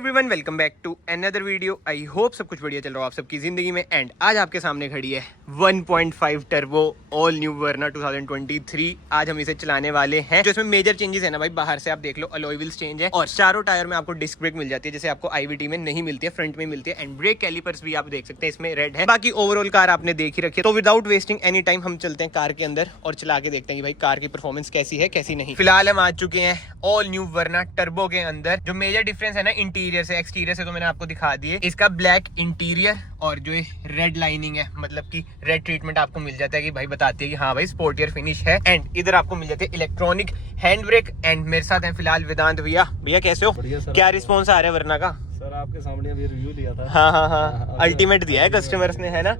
Everyone, welcome back to another video. I hope सब कुछ बढ़िया चल रहा हो आप सबकी जिंदगी में। एंड आज आपके सामने खड़ी है 1.5 टर्बो ऑल न्यू वर्ना 2023। आज हम इसे चलाने वाले हैं। जो इसमें मेजर चेंजेस है ना भाई, बाहर से आप देख लो, अलॉय व्हील्स चेंज है और चारों टायर में आपको डिस्क ब्रेक मिल जाती है, जैसे आपको आईवीटी में नहीं मिलती है, फ्रंट में मिलती है। एंड ब्रेक कैलिपर्स भी आप देख सकते हैं इसमें रेड है। बाकी ओवरऑल कार आपने देख ही रखी है। तो विदाउट वेस्टिंग एनी टाइम हम चलते हैं कार के अंदर और चला के देखते हैं कि भाई कार की परफॉर्मेंस कैसी है कैसी नहीं। फिलहाल हम आ चुके हैं ऑल न्यू वर्ना टर्बो के अंदर। जो मेजर डिफरेंस है ना इंटीरियर से एक्सटीरियर से, तो मैंने आपको दिखा दिए। इसका ब्लैक इंटीरियर और जो रेड लाइनिंग है, मतलब कि रेड ट्रीटमेंट आपको मिल जाता है कि भाई बताती है कि हाँ भाई स्पोर्टियर फिनिश है। एंड इधर आपको मिल जाती है इलेक्ट्रॉनिक हैंड ब्रेक। एंड मेरे साथ हैं फिलहाल वेदांत भैया। भैया कैसे हो? क्या रिस्पॉन्स आ रहा है वर्ना का? सर आपके सामने अभी रिव्यू दिया था। हाँ, अल्टीमेट दिया है कस्टमर्स ने, है ना।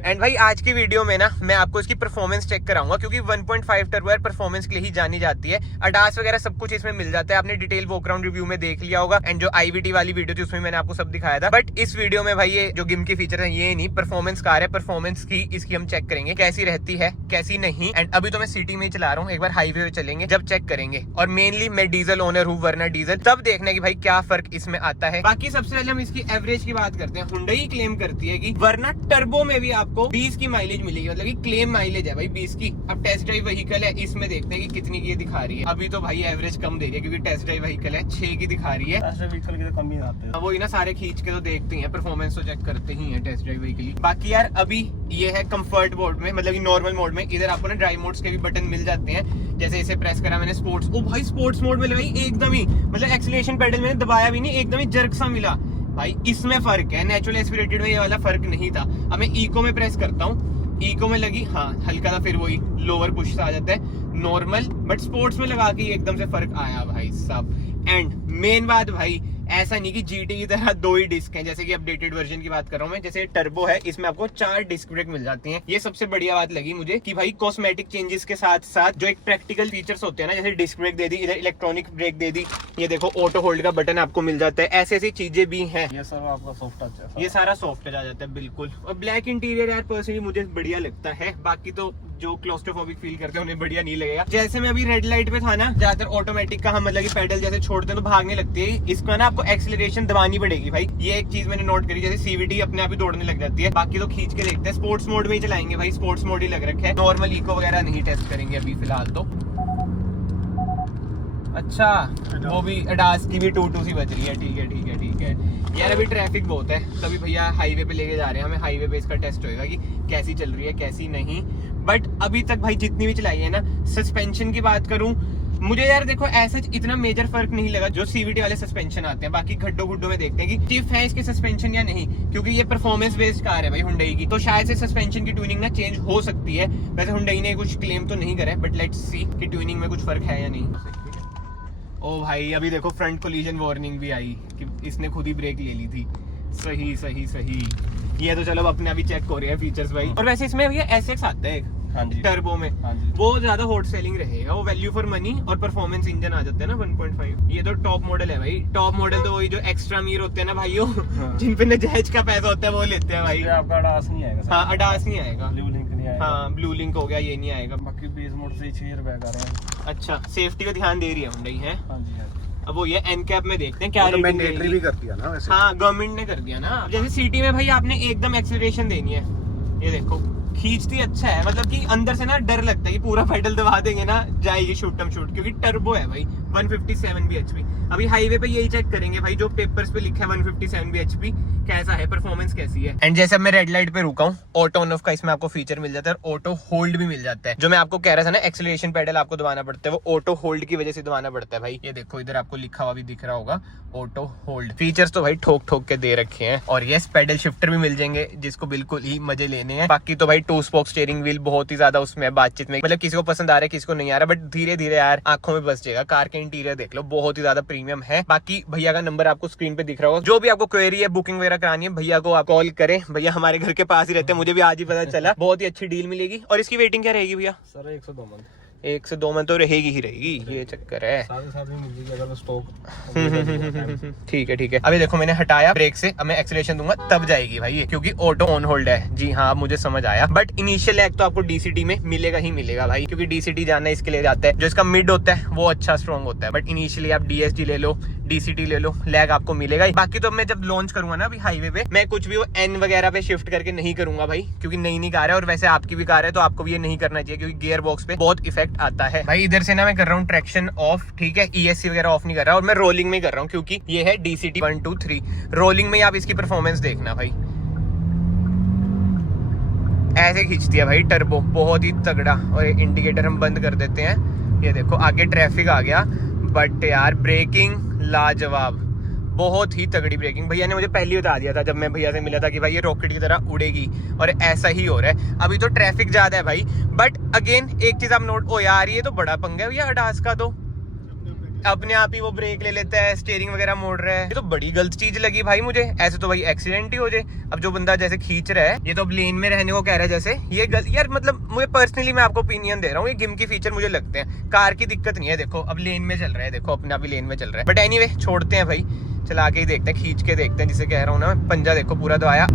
एंड भाई आज की वीडियो में ना मैं आपको इसकी परफॉर्मेंस चेक कराऊंगा, क्योंकि 1.5 टर्बो परफॉर्मेंस के लिए ही जानी जाती है। अडास वगैरह सब कुछ इसमें मिल जाता है, आपने डिटेल वॉकअराउंड रिव्यू में देख लिया होगा। एंड जो आईवीटी वाली वीडियो थी उसमें मैंने आपको सब दिखाया था। बट इस वीडियो में भाई ये जो गिम की फीचर है ये नहीं, परफॉर्मेंस कार है। परफॉर्मेंस की इसकी हम चेक करेंगे कैसी रहती है कैसी नहीं। एंड अभी तो मैं सिटी में ही चला रहा हूँ, एक बार हाईवे पे चलेंगे जब चेक करेंगे। और मेनली मैं डीजल ओनर हूँ, वर्ना डीजल, तब देखना की भाई क्या फर्क इसमें आता है। बाकी सबसे पहले हम इसकी एवरेज की बात करते हैं। हुंडई क्लेम करती है कि वर्ना टर्बो में भी आपको 20 की माइलेज मिलेगी, मतलब कि क्लेम माइलेज है भाई 20 की। अब टेस्ट ड्राइव व्हीकल है, इसमें देखते हैं कि कितनी की ये दिखा रही है। अभी तो भाई एवरेज कम दे रही है, क्योंकि टेस्ट ड्राइव व्हीकल है, 6 की दिखा रही है। टेस्ट व्हीकल की तो कम ही आते हैं, वो ही ना, सारे खींच के तो देखते हैं, परफॉर्मेंस तो चेक करते ही है टेस्ट ड्राइव व्हीकल। बाकी यार अभी ये है कंफर्ट मोड में, मतलब कि नॉर्मल मोड में। इधर आपको ना ड्राइव मोड्स के भी बटन मिल जाते हैं, जैसे इसे प्रेस करा मैंने स्पोर्ट्स। ओ भाई स्पोर्ट्स मोड में भाई एकदम ही, मतलब एक्सीलरेशन पेडल मैंने दबाया भी नहीं, एकदम ही जर्क सा मिला भाई। इसमें फर्क है, नेचुरल एस्पिरेटेड में ये वाला फर्क नहीं था। अब मैं इको में प्रेस करता हूँ, इको में लगी हाँ हल्का सा, फिर वही लोअर पुश सा आ जाता है नॉर्मल। बट स्पोर्ट्स में लगा के एकदम से फर्क आया भाई साहब। एंड मेन बात भाई, ऐसा नहीं कि जीटी की तरह 2 ही डिस्क हैं, जैसे कि अपडेटेड वर्जन की बात कर रहा हूँ मैं। जैसे टर्बो है, इसमें आपको 4 डिस्क ब्रेक मिल जाती हैं। ये सबसे बढ़िया बात लगी मुझे कि भाई कॉस्मेटिक चेंजेस के साथ साथ जो एक प्रैक्टिकल फीचर्स होते हैं ना, जैसे डिस्क ब्रेक दे दी, इधर इलेक्ट्रॉनिक ब्रेक दे दी, ये देखो ऑटो होल्ड का बटन आपको मिल जाता है। ऐसी ऐसी चीजें भी हैं। ये सर आपका सॉफ्ट टच है, ये सारा सॉफ्ट टच आ जाता है बिल्कुल। और ब्लैक इंटीरियर यार पर्सनली मुझे बढ़िया लगता है। बाकी तो जो क्लॉस्ट्रोफोबिक फील करते हैं उन्हें बढ़िया नहीं लगेगा। जैसे मैं अभी रेड लाइट पे था ना, ज्यादातर ऑटोमेटिक का हम मतलब कि पेडल जैसे छोड़ते हैं तो भागने लगती है। इसका ना आपको एक्सीलरेशन दबानी पड़ेगी भाई, ये एक चीज मैंने नोट करी। जैसे सीवीटी अपने आप ही दौड़ने लग जाती है। बाकी तो खींच के देखते हैं, स्पोर्ट्स मोड में ही चलाएंगे भाई, स्पोर्ट्स मोड ही लग रखे है। नॉर्मल इको वगैरह नहीं टेस्ट करेंगे अभी फिलहाल तो। अच्छा, वो भी अडास की भी 2 सी बज रही है। ठीक है ठीक है ठीक है यार, अभी ट्रैफिक बहुत है, तभी भैया हाईवे पे लेके जा रहे हैं हमें। हाईवे पे इसका टेस्ट होएगा कि कैसी चल रही है कैसी नहीं। बट अभी तक भाई जितनी भी चलाई है ना, सस्पेंशन की बात करूं, मुझे यार देखो ऐसा इतना मेजर फर्क नहीं लगा जो सीवीटी वाले सस्पेंशन आते हैं। बाकी गड्ढों गुड्ढों में देखते हैं कि टिफ है इसके सस्पेंशन या नहीं, क्योंकि ये परफॉर्मेंस बेस्ड कार है भाई हुंडई की, तो शायद से सस्पेंशन की ट्यूनिंग ना चेंज हो सकती है। वैसे हुंडई ने कुछ क्लेम तो नहीं करा है, बट लेट्स सी कि ट्यूनिंग में कुछ फर्क है या नहीं। ओ भाई अभी देखो फ्रंट कोलिजन वार्निंग भी आई कि इसने खुद ही ब्रेक ले ली थी। सही सही सही, ये तो चलो अपने अभी चेक हो रहे हैं फीचर्स भाई। और वैसे इसमें भैया एसएक्स आता है हाँ जी टर्बो में, हाँ जी। वो ज्यादा हॉट सेलिंग रहेगा, वो वैल्यू फॉर मनी और परफॉर्मेंस इंजन आ जाते हैं ना 1.5। ये तो टॉप मॉडल है भाई। टॉप मॉडल तो वही जो एक्स्ट्रा मीर होते हैं ना भाइयों, जिन पे नजायज का पैसा होता है वो लेते हैं भाई। आपका अडास नहीं आएगा। हाँ अडास नहीं आएगा, ब्लू लिंक नहीं आएगा। हाँ ब्लू लिंक हो गया, ये नहीं आएगा। बाकी बेस मोड से 6 रुपए का रहे हैं। अच्छा, सेफ्टी का ध्यान दे रही है हुंडई है। हाँ जी हाँ जी। अब वो ये एनकैप में देखते हैं क्या मैंडेटरी भी कर दिया ना वैसे। हाँ गवर्नमेंट ने कर दिया ना। जैसे सिटी में भाई आपने एकदम एक्सीलरेशन देनी है, ये देखो खींचती अच्छा है, मतलब कि अंदर से ना डर लगता है कि पूरा पेडल दबा देंगे ना जाएगी शूटम शूट, क्योंकि टर्बो है भाई 157 bhp। अभी हाईवे पे यही चेक करेंगे भाई, जो पेपर्स पे लिखा है 157 bhp कैसा है, परफॉर्मेंस कैसी है। एंड जैसे अब मैं रेड लाइट पे रुका हूँ, ऑटो ऑन ऑफ का इसमें आपको फीचर मिल जाता है और ऑटो होल्ड भी मिल जाता है। जो मैं आपको कह रहा था ना एक्सीलरेशन पेडल आपको दबाना पड़ता है, वो ऑटो होल्ड की वजह से दबाना पड़ता है भाई। ये देखो इधर आपको लिखा हुआ भी दिख रहा होगा ऑटो होल्ड। फीचर्स तो भाई ठोक ठोक के दे रखे हैं। और यस पेडल शिफ्टर भी मिल जाएंगे, जिसको बिल्कुल ही मजे लेने हैं। बाकी तो भाई 2 स्पोक स्टीयरिंग व्हील बहुत ही ज्यादा उसमें बातचीत में, मतलब किसी को पसंद आ रहा है किसी को नहीं आ रहा, बट धीरे धीरे यार आंखों में बस जाएगा। कार के इंटीरियर देख लो, बहुत ही ज्यादा प्रीमियम है। बाकी भैया का नंबर आपको स्क्रीन पे दिख रहा होगा, जो भी आपको क्वेरी है बुकिंग वगैरह करानी है भैया को आप कॉल करें। भैया हमारे घर के पास ही रहते हैं, मुझे भी आज ही पता चला। बहुत ही अच्छी डील मिलेगी। और इसकी वेटिंग क्या रहेगी भैया? सर 1 से 2 मंथ। 1 से 2 मंथ तो रहेगी ही रहेगी, ये चक्कर है। साथ में मिल जाएगी अगर स्टॉक। ठीक है ठीक है। अभी देखो मैंने हटाया ब्रेक से, अब मैं एक्सीलरेशन दूंगा तब जाएगी भाई ये, क्योंकि ऑटो ऑन होल्ड है। जी हाँ मुझे समझ आया। बट इनिशियल लैग तो आपको डीसीटी में मिलेगा ही मिलेगा भाई, क्योंकि डीसीटी जाना इसके लिए जाता है। जो इसका मिड होता है वो अच्छा स्ट्रॉन्ग होता है, बट इनिशियली आप डीएसजी ले लो, DCT ले लो, लैग आपको मिलेगा। बाकी तो मैं जब लॉन्च करूंगा ना अभी हाईवे पे, मैं कुछ भी वो N वगैरह पे शिफ्ट करके नहीं करूंगा भाई, क्योंकि नई कार है और वैसे आपकी भी कार है तो आपको भी ये नहीं करना चाहिए, क्योंकि गियर बॉक्स पे बहुत इफेक्ट आता है भाई। इधर से ना मैं कर रहा हूँ ट्रैक्शन ऑफ, ठीक है, ESC वगैरह ऑफ नहीं कर रहा, और मैं रोलिंग में कर रहा हूँ क्योंकि ये है DCT 1 2 3। रोलिंग में आप इसकी परफॉर्मेंस देखना भाई, ऐसे खींचती है भाई टर्बो, बहुत ही तगड़ा। और इंडिकेटर हम बंद कर देते हैं, ये देखो आगे ट्रैफिक आ गया, बट यार ब्रेकिंग लाजवाब, बहुत ही तगड़ी ब्रेकिंग। भैया ने मुझे पहले ही बता दिया था जब मैं भैया से मिला था कि भाई ये रॉकेट की तरह उड़ेगी, और ऐसा ही हो रहा है। अभी तो ट्रैफिक ज्यादा है भाई, बट अगेन एक चीज आप नोट, ओ यार ये तो बड़ा पंगा है भैया अडास का, तो अपने आप ही वो ब्रेक ले लेता है, स्टीयरिंग वगैरह मोड़ रहा है, ये तो बड़ी गलत चीज लगी भाई मुझे। ऐसे तो भाई एक्सीडेंट ही हो जाए। अब जो बंदा जैसे खींच रहा है, ये तो अब लेन में रहने को कह रहा है, जैसे ये यार मतलब मुझे पर्सनली, मैं आपको ओपिनियन दे रहा हूँ, ये गिम की फीचर मुझे लगते हैं। कार की दिक्कत नहीं है, देखो अब लेन में चल रहा है, देखो अपना भी लेन में चल रहा है। बट एनीवे छोड़ते हैं भाई, चला के ही देखते हैं, खींच के देखते हैं, जिसे कह रहा हूँ ना, पंजा देखो पूरा दबाया।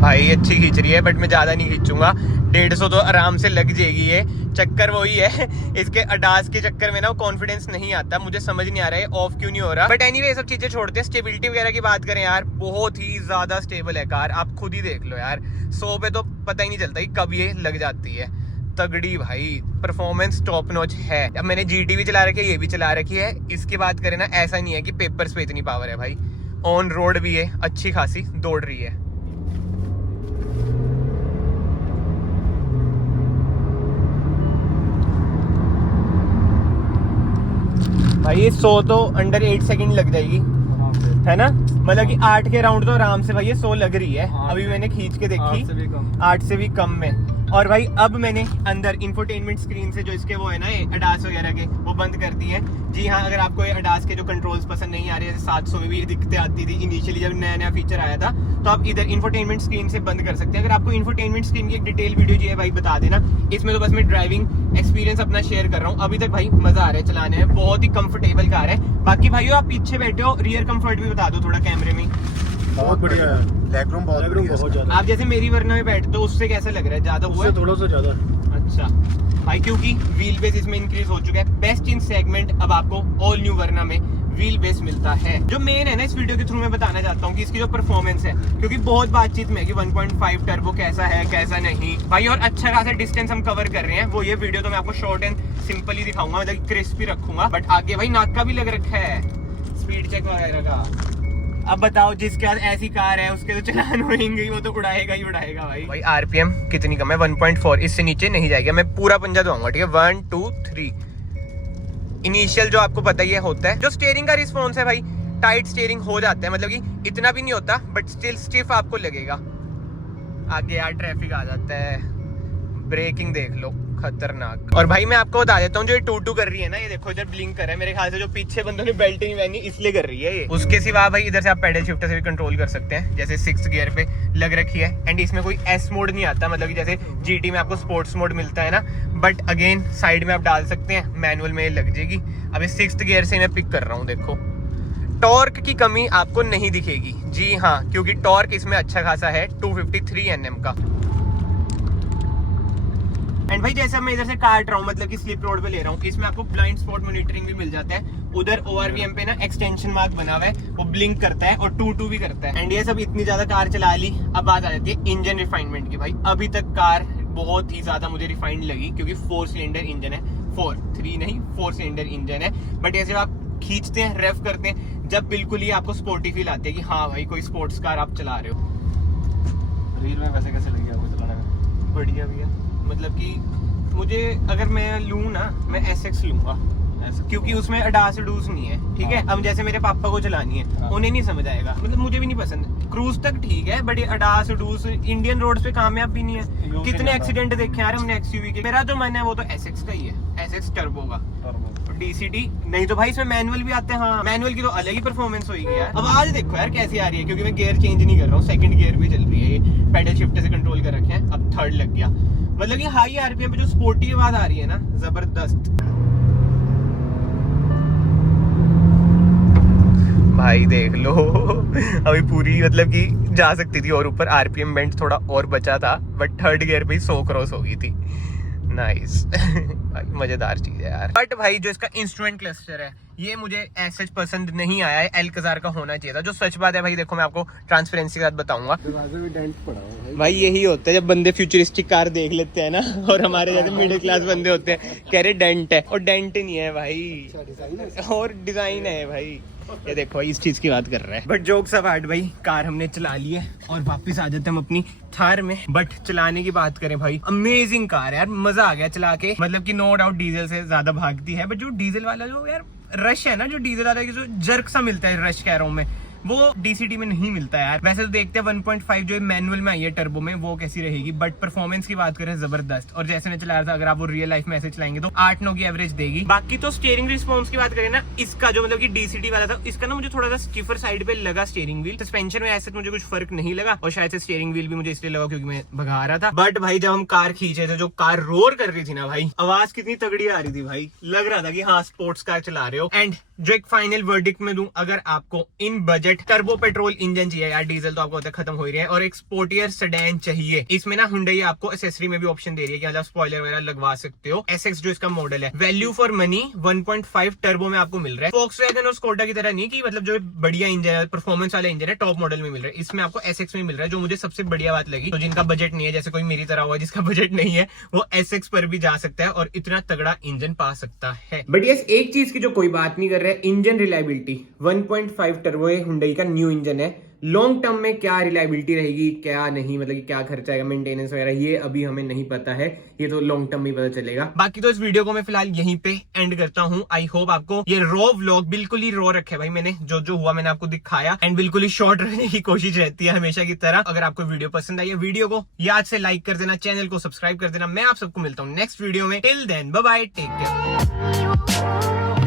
भाई अच्छी खींच रही है, बट मैं ज्यादा नहीं खींचूंगा, 150 तो आराम से लग जाएगी। ये चक्कर वही है, इसके अडास के चक्कर में ना कॉन्फिडेंस नहीं आता, मुझे समझ नहीं आ रहा है ऑफ क्यों नहीं हो रहा। बट एनीवे ये सब चीजें छोड़ते हैं, स्टेबिलिटी वगैरह की बात करें यार, बहुत ही ज्यादा स्टेबल है कार, आप खुद ही देख लो यार। 100 पे तो पता ही नहीं चलता कि कब ये लग जाती है, तगड़ी भाई, परफॉर्मेंस टॉप नॉच है। अब मैंने GT भी चला रखी है, ये भी चला रखी है। इसकी बात करें ना, ऐसा नहीं है कि पेपर्स पे इतनी पावर है भाई, ऑन रोड भी है अच्छी खासी दौड़ रही है। भाई ये 100 तो अंडर 8 सेकंड लग जाएगी, है ना, मतलब कि 8 के राउंड तो आराम से भाई ये 100 लग रही है। अभी मैंने खींच के देखी, 8 से भी कम में। और भाई अब मैंने अंदर इंफोटेनमेंट स्क्रीन से जो इसके वो है ना ये अडास वगैरह के, वो बंद कर दिए हैं। जी हाँ, अगर आपको ये अडास के जो कंट्रोल्स पसंद नहीं आ रहे, जैसे 700 में भी ये दिक्कतें आती थी इनिशियली जब नया नया फीचर आया था, तो आप इधर इंफोटेनमेंट स्क्रीन से बंद कर सकते हैं। अगर आपको इंफोटेनमेंट स्क्रीन की एक डिटेल वीडियो चाहिए भाई बता देना, इसमें तो बस मैं ड्राइविंग एक्सपीरियंस अपना शेयर कर रहा हूँ। अभी तक भाई मजा आ रहा है चलाने में, बहुत ही कंफर्टेबल कार है। बाकी भाइयों आप पीछे बैठे हो, रियर कंफर्ट भी बता दो थोड़ा कैमरे में। बहुत बढ़िया है, लेग रूम बहुत ज्यादा। आप जैसे मेरी वरना में बैठते हो, उससे कैसा लग रहा है, ज्यादा हुआ है? थोड़ा सा ज्यादा। अच्छा भाई, क्योंकि व्हील बेस इसमें इंक्रीज हो चुका है, बेस्ट इन सेगमेंट अब आपको ऑल न्यू वरना में व्हील बेस मिलता है। जो मेन है ना इस वीडियो के थ्रू मैं बताना चाहता हूँ कि इसकी जो परफॉर्मेंस है, क्योंकि बहुत बातचीत में कि 1.5 टर्बो कैसा है कैसा नहीं भाई, और अच्छा खासा डिस्टेंस हम कवर कर रहे हैं। वो ये वीडियो तो मैं आपको शॉर्ट एंड सिंपल ही दिखाऊंगा, मतलब क्रिस्पी रखूंगा, बट आगे भाई नाक का भी लग रखा है, स्पीड चेक वगैरह का। अब बताओ जिसके पास ऐसी कार है उसके तो चलान होंगे, वो तो उड़ाएगा ही उड़ाएगा भाई। भाई RPM कितनी कम है, 1.4, इससे नीचे नहीं जाएगा। मैं पूरा पंजा दूंगा, ठीक है, 1 2 3। इनिशियल जो आपको पता ही होता है, जो स्टीयरिंग का रिस्पॉन्स है भाई, टाइट स्टीयरिंग हो जाता है, मतलब कि इतना भी नहीं होता, बट स्टिल स्टिफ आपको लगेगा। आगे यार ट्रैफिक आ जाता है, ब्रेकिंग देख लो खतरनाक। और भाई मैं आपको बता देता हूँ, जो ये 2-2 कर रही है ना, ये देखो इधर ब्लिंक कर रहा है, मेरे ख्याल से जो पीछे बंदों ने बेल्ट नहीं पहनी इसलिए कर रही है ये। उसके सिवा भाई इधर से आप पेडल शिफ्टर से भी कंट्रोल कर सकते हैं, जैसे 6th गियर पे लग रखी है। एंड इसमें कोई S मोड नहीं आता, मतलब कि जैसे GT में आपको स्पोर्ट्स मोड मिलता है ना, बट अगेन साइड में आप डाल सकते हैं, मैनुअल में लग जाएगी। अभी 6th गियर से मैं पिक कर रहा हूँ, देखो टॉर्क की कमी आपको नहीं दिखेगी। जी हाँ, क्योंकि टॉर्क इसमें अच्छा खासा है, 253 Nm का। एंड भाई जैसे मैं इधर से काट रहा हूँ, मतलब कि स्लिप रोड पे ले रहा हूँ, इसमें आपको ब्लाइंड स्पॉट मॉनिटरिंग भी मिल जाता है। उधर ORVM पे ना एक्सटेंशन मार्क बना हुआ है, वो ब्लिंक करता है और 2-2 भी करता है। एंड ये सब इतनी ज्यादा कार चला ली, अब बात आ जाती है इंजन रिफाइनमेंट की। भाई अभी तक कार बहुत ही ज्यादा मुझे रिफाइंड लगी, क्योंकि 4 सिलेंडर इंजन है, 4 सिलेंडर इंजन है। बट ऐसे आप खींचते हैं, रेफ करते हैं, जब बिल्कुल ही आपको स्पोर्टी फील आती है कि हाँ भाई कोई स्पोर्ट्स कार आप चला रहे हो। रील में वैसे कैसे लगी आपको चलाने में? बढ़िया भैया, मतलब कि मुझे अगर मैं लूँ ना, मैं SX लूंगा, क्योंकि उसमें अडास अडूस नहीं है, ठीक है। अब जैसे मेरे पापा को चलानी है, उन्हें नहीं समझ आएगा, मतलब मुझे भी नहीं पसंद। क्रूज तक ठीक है, बट ये अडास अडूस इंडियन रोड्स पे कामयाब भी नहीं है। कितने एक्सीडेंट देखे यार हमने XUV के। मेरा जो मन है वो तो SX का ही है, SX टर्बो का। DCT नहीं तो भाई इसमें मैनुअल भी आते हैं। हाँ, मैनुअल की तो अलग ही परफॉर्मेंस होगी यार। अब आज देखो यार कैसी आ रही है, क्योंकि मैं गियर चेंज नहीं कर रहा हूँ, 2nd गियर भी चल रही है, ये पेडल शिफ्टर से कंट्रोल कर रखे हैं। अब 3rd लग गया, मतलब कि हाई RPM पे जो स्पोर्टी आवाज आ रही है ना, जबरदस्त। भाई देख लो अभी पूरी मतलब कि जा सकती थी और ऊपर आरपीएम बेंड थोड़ा और बचा था, बट थर्ड गियर पे 100 क्रॉस हो गई थी। नाइस भाई मजेदार चीज है यार। बट भाई जो इसका इंस्ट्रूमेंट क्लस्टर है ये मुझे ऐसे पसंद नहीं आया है, एल्कजार का होना चाहिए था। जो सच बात है भाई, देखो मैं आपको ट्रांसपेरेंसी के साथ बताऊंगा, दरवाजे में डेंट पड़ा हुआ है भाई यही होता है जब बंदे फ्यूचरिस्टिक कार देख लेते हैं ना, और हमारे जैसे मिडिल क्लास बंदे होते हैं कह रहे डेंट है, और डेंट नहीं है भाई, और डिजाइन है भाई। ये देखो भाई इस चीज की बात कर रहा है। बट जोक्स अपार्ट भाई, कार हमने चला ली है और वापस आ जाते हैं हम अपनी थार में। बट चलाने की बात करें भाई, अमेजिंग कार है यार, मजा आ गया चला के। मतलब कि नो डाउट डीजल से ज्यादा भागती है, बट जो डीजल वाला जो यार रश है ना, जो डीजल वाला जो जर्क सा मिलता है, रश कह रहा हूं मैं, वो डीसीटी में नहीं मिलता यार। वैसे तो देखते हैं 1.5 जो मैनुअल में आई है टर्बो में वो कैसी रहेगी, बट परफॉर्मेंस की बात करें जबरदस्त। और जैसे मैं चला रहा था, अगर आप वो रियल लाइफ में ऐसे चलाएंगे तो 8-9 की एवरेज देगी। बाकी तो स्टीयरिंग रिस्पॉन्स की बात करें ना, इसका जो मतलब कि डीसीटी वाला था, इसका ना मुझे थोड़ा सा स्टिफर साइड पे लगा स्टीयरिंग व्हील। सस्पेंशन में ऐसे मुझे कुछ फर्क नहीं लगा, और शायद से स्टीयरिंग व्हील भी मुझे इसलिए लगा क्योंकि मैं भगा रहा था। बट भाई जब हम कार खींचे थे, जो कार रोर कर रही थी ना भाई, आवाज कितनी तगड़ी आ रही थी भाई, लग रहा था कि हाँ स्पोर्ट्स कार चला रहे हो। एंड जो एक फाइनल वर्डिक्ट में दूं, अगर आपको इन बजट टर्बो पेट्रोल इंजन चाहिए यार, डीजल तो आपको होता है खत्म हो ही रहा है, और एक स्पोर्टियर सेडान चाहिए, इसमें ना हुंडई आपको एक्सेसरी में भी ऑप्शन दे रही है कि मतलब स्पॉइलर वगैरह लगवा सकते हो। एसएक्स जो इसका मॉडल है, वैल्यू फॉर मनी 1.5 टर्बो में आपको मिल रहा है। वॉक्सवैगन और स्कोडा की तरह नहीं कि मतलब जो बढ़िया इंजन है, परफॉर्मेंस वाला इंजन है, टॉप मॉडल में मिल रहा है, इसमें आपको एसएक्स में मिल रहा है, जो मुझे सबसे बढ़िया बात लगी। तो जिनका बजट नहीं है, जैसे कोई मेरी तरह हुआ जिसका बजट नहीं है, वो एसएक्स पर भी जा सकता है और इतना तगड़ा इंजन पा सकता है। बट यस, एक चीज की जो कोई बात नहीं कर रहे, इंजन रिलायबिलिटी 1.5 टर्बो है, हुंडई का न्यू इंजन है। लॉन्ग टर्म में क्या रिलायबिलिटी रहेगी क्या नहीं, मतलब कि क्या खर्चा आएगा, मेंटेनेंस वगैरह, ये अभी हमें नहीं पता है, ये तो लॉन्ग टर्म में पता चलेगा। बाकी तो इस वीडियो को मैं फिलहाल यहीं पे एंड करता हूँ। आई होप आपको ये रॉ व्लॉग बिल्कुल ही रॉ रखा है भाई मैंने, जो हुआ मैंने आपको दिखाया, एंड बिल्कुल ही शॉर्ट रखने की कोशिश रहती है हमेशा की तरह। अगर आपको वीडियो पसंद आई है, वीडियो को याद से लाइक कर देना, चैनल को सब्सक्राइब कर देना। मैं आप सबको मिलता हूँ नेक्स्ट वीडियो में। Till then bye bye, take care.